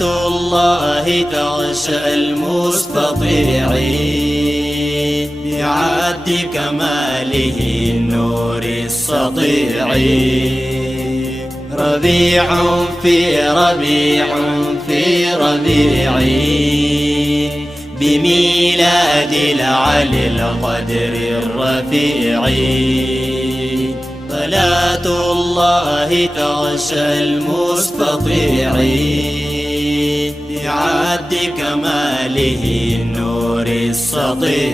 صلاة الله تغشى المستطيعين بعد كماله النور السطيع. ربيع في ربيع في ربيع بميلاد العلي القدر الرفيع. صلاة الله تغشى المستطيعين بعد كماله النور السطيع.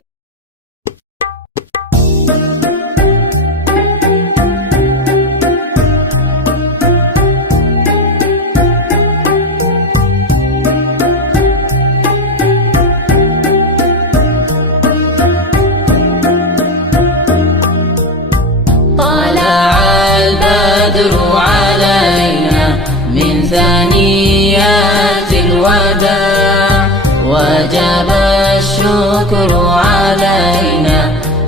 علينا من ثنيات الوداع وجب الشكر علينا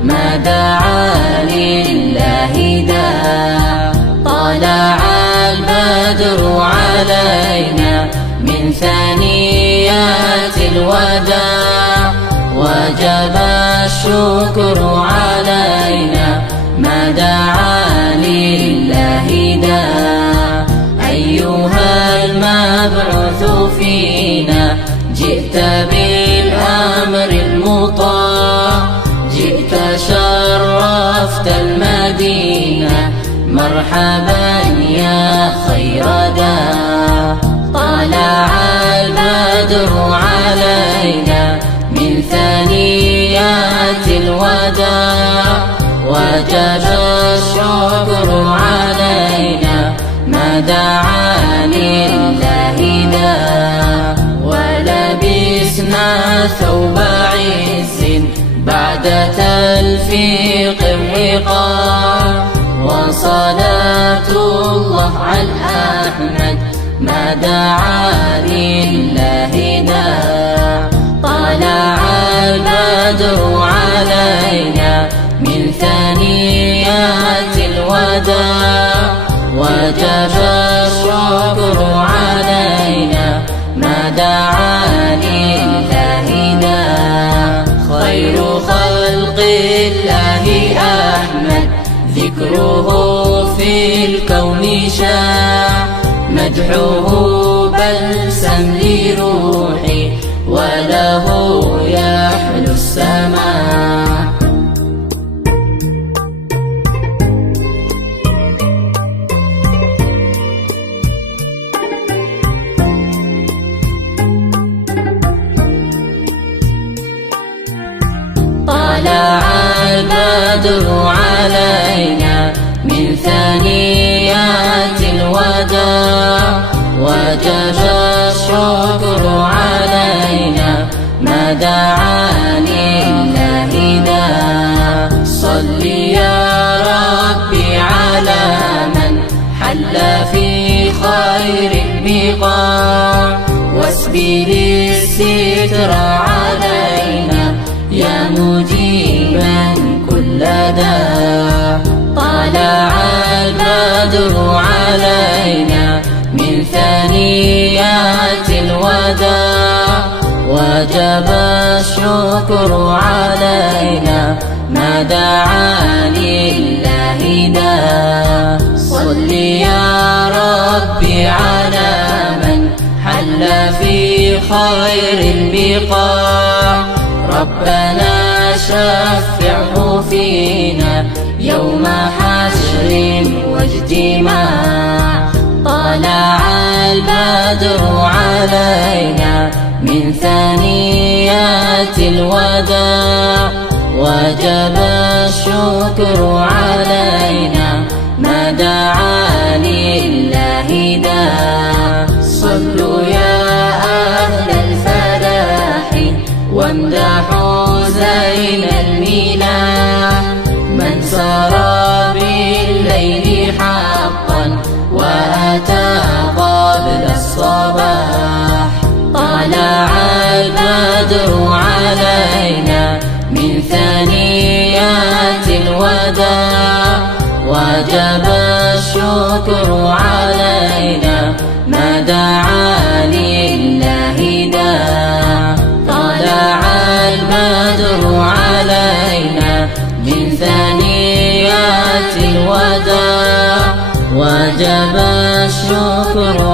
ما دعا لله داع. طلع البدر علينا من ثنيات الوداع وجب الشكر علينا ما دعا لله داع. أيها المبعوث فينا جئت بالأمر المطاع، جئت شرفت المدينة مرحبا يا خير داع. طلع البدر علينا من ثنيات الوداع وجب الشكر علينا ما دعا لله داع. ولبسنا ثوب عز بعد تلفيق الرقاع وصلاة الله على أحمد ما دعا لله داع. طلع البدر علينا من ثنيات الوداع وجب الشكر علينا ما دعا لله داع. خير خلق الله أحمد ذكره في الكون شاع، مدحه بلسم لروحي وله يحلو السماع. طلع البدر علينا من ثنيات الوداع وجب الشكر علينا ما دعا لله داع. صل يا ربي على من حل في خير البقاع واسبل الستر علينا يا مجيبا كل داع. طلع البدر علينا من ثنيات الوداع وجب الشكر علينا ما دعا لله داع. صل يا ربي على من حل في خير البقاع ربنا شفعه فينا يوم حشر واجتماع. طلع البدر علينا من ثنيات الوداع وجب الشكر علينا ما دعا لله داع. صلوا يا أهل الفلاح وامدحوا زين الملاح من سرى بالليل حقا وأتى قبل الصباح. طلع البدر علينا من ثنيات الوداع وجب الشكر علينا ما دعا لله البدر علينا من ثنيات الوداع وجب الشكر